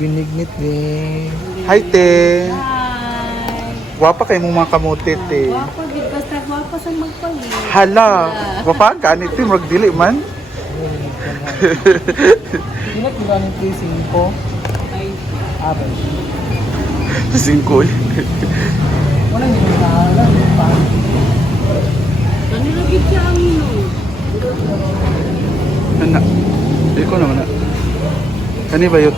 Binignit ni. Hi, te. Hi! Wapa kayo mong mga kamote, te. Wapo, di basta wapo sa magpalit. Hala. Wapa ka, ni te, magdili man. Ingat mo galing kay 5. Ay, Abay. 5 eh. Wala hindi mo naalam. ano lagi siya ang ino? Anak. Ikaw naman na. Kani ba yun?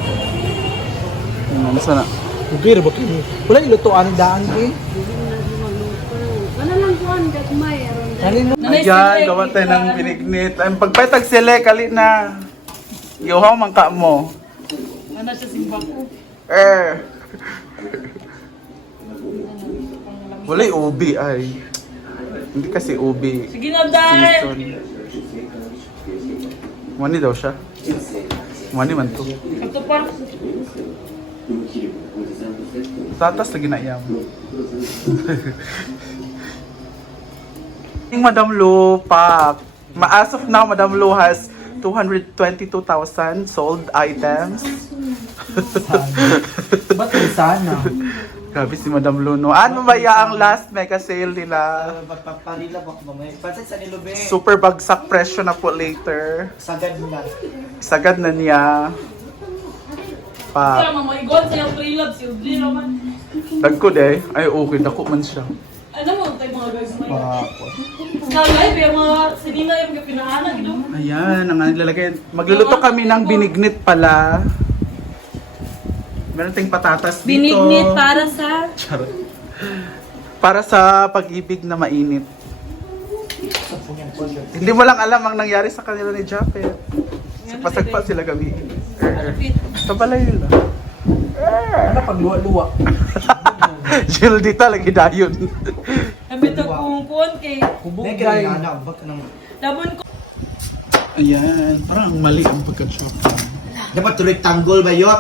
Nasa na? Ubir ba kini? Wala ilutuan ni daan eh. Ano lang kuhan, gagmay. Halin mo. Ayan, gawa tayo ng binignit. Ang pagpatag sila, kali na. Iuhaw man ka mo. Ano siya simba ko? Wala yung ubi ay. Hindi kasi ubi. Sige na, Day! Season. Mani daw siya. Mani man to. Ito pa. Tatas lagi na iyam. Madam Lu, pak. As of now, Madam Lu has 222,000 sold items. Ba't yung sana? Grabe si Madam Lu, no? Ano ba ya ang last mega sale nila? Magpaparila ba ko mamaya? Pansit sa nilube. Super bagsak presyo na po later. Sagad na. Sagad na niya. Pa. Kaya mamaigon siya ang pre-love, si Udli naman. Dagkod eh. Ay, okay. Dako man siya. Ano mo, tayo mga guys may. Pakot. Nalay, yung mga sinina yung kapinahanag, no? Ayan, ang nilalagay. Magluluto kami ng binignit pala. Meron tayong patatas dito. Binignit para sa... Charot. Para sa pag-ibig na mainit. Hindi mo lang alam ang nangyari sa kanila ni Japet. Sagpa sila gabi. Sa balay nila. Ano pag luwa-luwa? Jill dito lagi dayon. Sabi ito kung kuhan kay... Kubog dry. Labon ko. Ayan, parang mali ang pagka-chop. Dapat tuloy tanggol ba yun?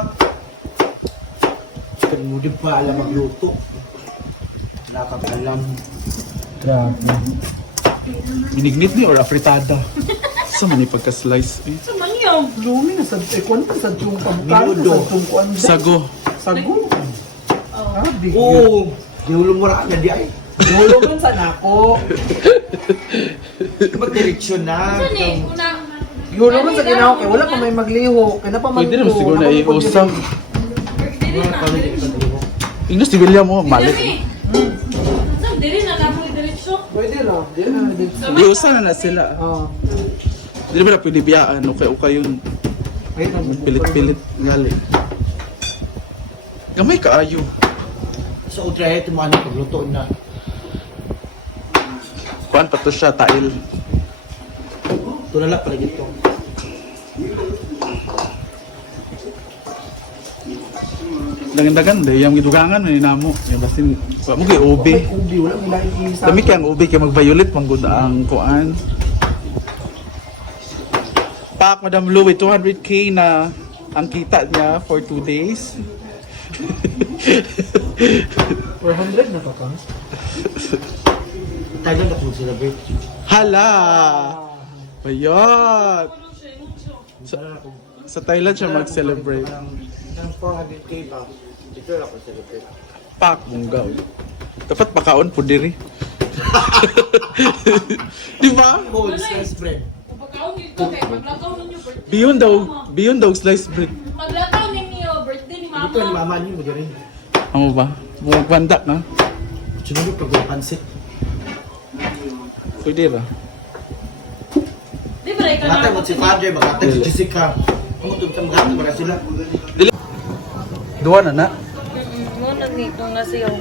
Kung mo din pa alam magluto. Wala kang alam. Grabe. Binignit ni or afritada? Sa man yung pagka-slice eh. Sa manyaw. Lumi na sa kuwan pa sa tiyong kabukado. Minudo. Sa tiyong kuwan. Sago. Sago. Ah, big Oo! Giulong mo ra na di ay. Gulo man sa nako. Dapat direksyon na. Saan eh? Una... Gulo man sa ginawa kay wala pa may magliho. Kaya na pa Pwede naman siguro na iusap. Dili na. Ingles si William mo, malit. Dili. Saan? Dili na namoy diretsyo. Pwede lang. Di na dito. Iusa na sila. Ah. Di ba na pwede biyaan? Okay yun. Wait lang. Pilit-pilit. Ngali. Gamay kaayo. Sa utrahe, tumano pagluto na. Kuan pa to siya, tail. Tulala pala dito. Dagan-dagan day, yung gidugangan may namo. Yung basin, wa mo kay ubi. May ubi. Wala may laing isa. Dami kay ang ubi kay mag-violet manggod ang kuan. Pak Madam Louie 200k na ang kita niya for 2 days. 400 na pa ka? Thailand ako mag-celebrate. Hala! Bayot! Sa Thailand siya mag-celebrate. Ang 400k ba? Dito ako celebrate. Pak munggaw. Dapat pakaon po diri. Di ba? Oh, slice bread. Pagkaon dito kay maglakaw ninyo birthday. Beyond daw sliced bread. Maglakaw ninyo birthday ni Dito ang mama. mama niyo magaling. Ano ba? Bumagpanda na. Sinunod pag may pansit. Pwede ba? Di ba ikaw Makatay na? mo si Padre, makatay si Jessica. Ang ito makatay ba sila? Duwa na na. Muna dito nga siyang...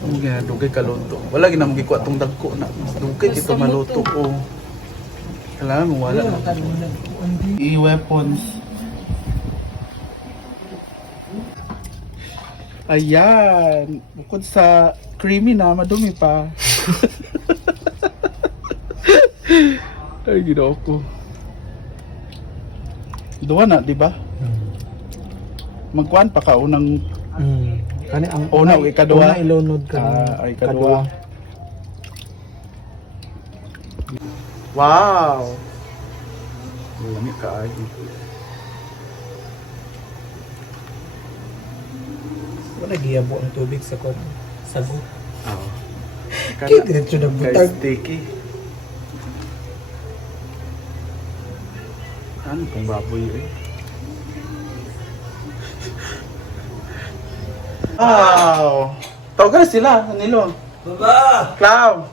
Ang gina, dugay kaluto. Wala ginang gikuha tong dagko na. Dugay dito maluto ko. Kailangan mo wala na. I-weapons. Ayan. Bukod sa creamy na, madumi pa. Ay, ginawa ko. Duwa na, di ba? Magkuhan pa ka unang Kani ang una o ikaduwa. Una ilunod ka. Ay, ikaduwa. Wow! Lami ka ay. Wala giyabo ang tubig sa kon. Sago. Oo. Kaya diretso na Guys, butag. sticky. Ano pong baboy eh? Wow! Tawagan na sila, Nilo. Baba! Cloud!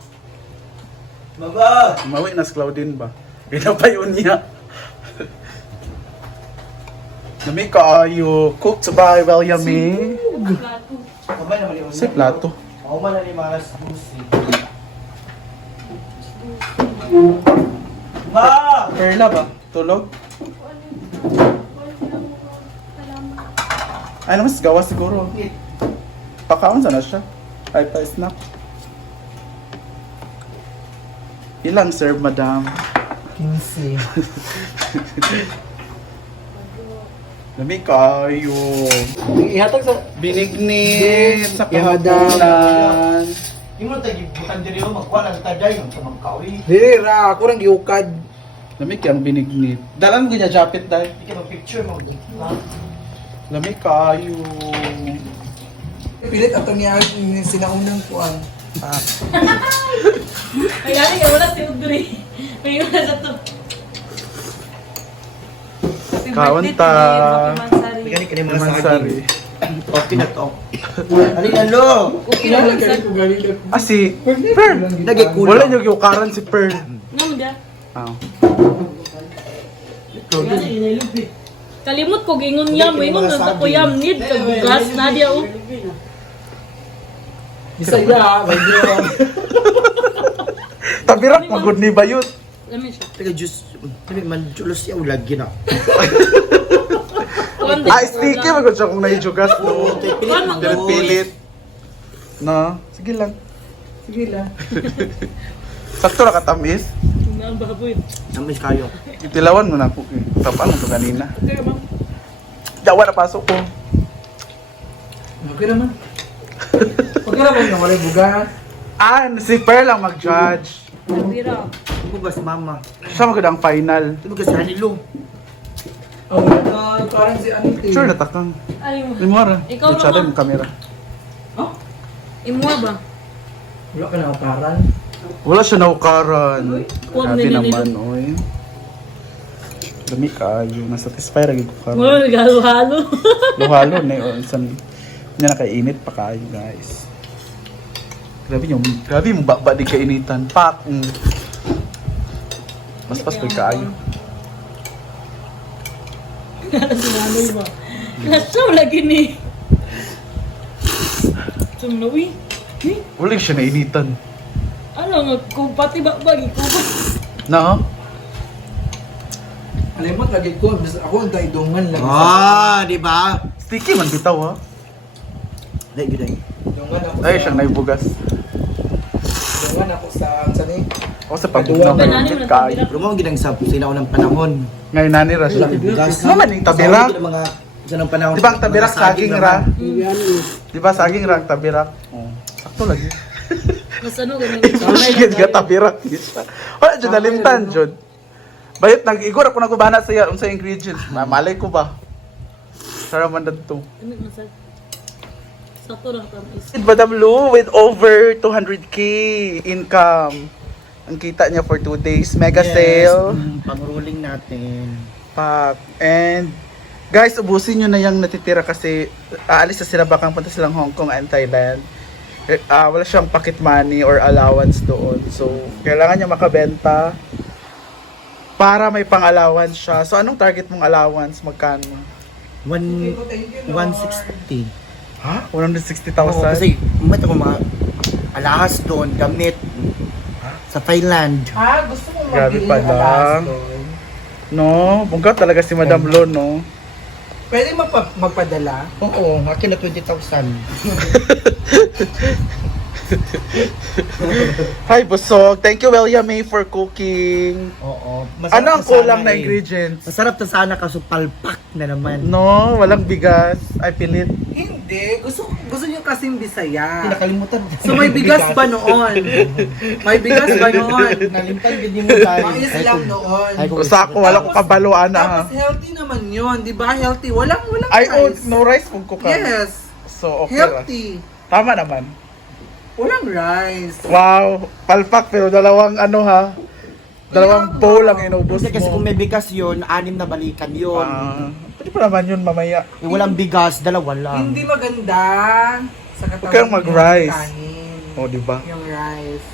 Baba! Mawi na si Claudine ba? Pinapayon niya. Nami kaayo. Cooked by Williamie. Kamay naman yung Sa plato. Ako man na ni mga susi. Ma! Perla ba? Tulog? Ano mas gawa siguro? Pakaon sana siya. Ay pa snack. Ilang serve, madam? 15. Nami kayo. Ihatag sa Binignit sa Ihada. pamakulan. Yung mga tagibutan dyan yung magkuha ng taday yung sa magkawi. Dili ra, ako rang giukad. Nami kayang binignit. Dalan ko niya japit dahil. Hindi ka mag-picture mo. Nami kayo. Pilit ato niya sinaunang kuan. Ay, gani ka, wala si Audrey. May wala na to. Happy Kaon birthday ta. to me, Papi Mansari. Hindi ka ni mga Naman saging. sari. Okay na to. Halika lo! Okay lang, Mansari. Ah, si Pearl. Nagikulo. Wala niyo kiukaran si Pearl. Naman dia. Ah. Gani, inailubi. Kalimot ko, gingon yam. Ingon na ko yam. Need ka bugas na dia, oh. Bisaya, bagyo. Tabirak magod ni Bayot. Lamin siya. Taga juice. Tabi man chulos siya ulagi na. Kuwan din. Ah, sticky magod siya kung naijugas no. Pilit Kuwan, Pero pilit. No, sige lang. Sige lang. Sakto na katamis. Ang baboy. Namis kayo. Itilawan mo na ako. Tapaan mo to kanina. Okay, ma'am. Dawa na pasok ko. Okay naman. Okay naman na wala bugas. Ah, si Pearl ang mag-judge. Pira. Bugas mama. Siya magod ang final. Bugas hanilo. Oh, parang si Anite. Sure, natakang. Ay mo. Limora. Ikaw Itsada naman. yung camera. Imwa ba? Wala ka na paran. Wala siya naukaran. Kuwan Grabe din naman, oy. Dami kayo. Nasatisfy lagi ko karon. Well, halo-halo. Luhalo na yun. San, niya nakainit pa kayo, guys. Grabe yung baba di kainitan. Pak! Mas pastoy kayo. Sinanoy ba? Nasaw lagi ni. Sumnawi. Uling siya nainitan. Ano nga, kung pati ba bagi ko ba? Na? Alimot lagi ko. Ako ang taidungan lang. Ah, di ba? Sticky man bitaw ha. Dai giday. Dungan ako Ay, sa... siyang naibugas. Dungan ako sa... Saan eh? O sa pagbunaw Kaduwa. ng ulit kayo. Pero mo ginang sa sinaunang panahon. Ngayon nanira siya. Bugas. Naman yung tabirak. Sa mga sanang panahon. Di ba ang tabirak Mga saging ra? Mm. Di ba saging ra ang tabirak? Oh, sakto lagi. Mas ano, ganun. Shit, ga tabirak. Wala dyan nalimtan, Jod. Bayot, nag-igor ako nagubana sa unsay ingredients. Malay ko ba? Sarap man to. Ano masag? Sakto lang tamis. Madam Lou with over 200k income. Ang kita niya for 2 days. Mega sale. Pang-rolling natin. Pak. And guys, ubusin nyo na yung natitira kasi aalis na sila bakang punta silang Hong Kong and Thailand. Wala siyang pocket money or allowance doon. So, kailangan niya makabenta para may pang-allowance siya. So, anong target mong allowance? Magkano? 160. Ha? 160,000? Oo, kasi umat ako mga alahas doon, gamit. Sa Thailand. Gusto mo Grabe mabili pala. alas doon. No, bungka talaga si Madam Lo, no? Pwede magpadala? Oo, akin na 20,000. Hi, Busog. Thank you, William May, for cooking. Oo. Ano ang kulang na ingredients? Masarap na sana kaso palpak na naman. No, walang bigas. Ay, pilit. Hindi. Gusto niyo kasing Bisaya. Nakalimutan. So may bigas ba noon? May bigas ba noon? Nalimutan din mo tayo. Mais lang noon. Usa ako, wala ko kabaluan na. Tapos healthy naman yun, di ba? Healthy. Walang Ay, oh, rice. no rice kung kuka. Yes. So, okay lang. Healthy. Tama naman. Walang rice. Wow, palpak pero dalawang ano ha. Dalawang bowl lang inubos Kasi kung mo. may bigas yun, 6 na balikan yun. Pwede pa naman yun mamaya. Yung walang bigas, 2 lang. Hindi maganda sa katawan. Huwag kang mag-rice. ng kanin. O, di ba? Yung rice.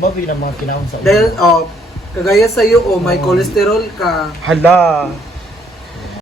Bawi ng mga kinahon sa Dahil, kagaya sa'yo, may cholesterol ka. Hala.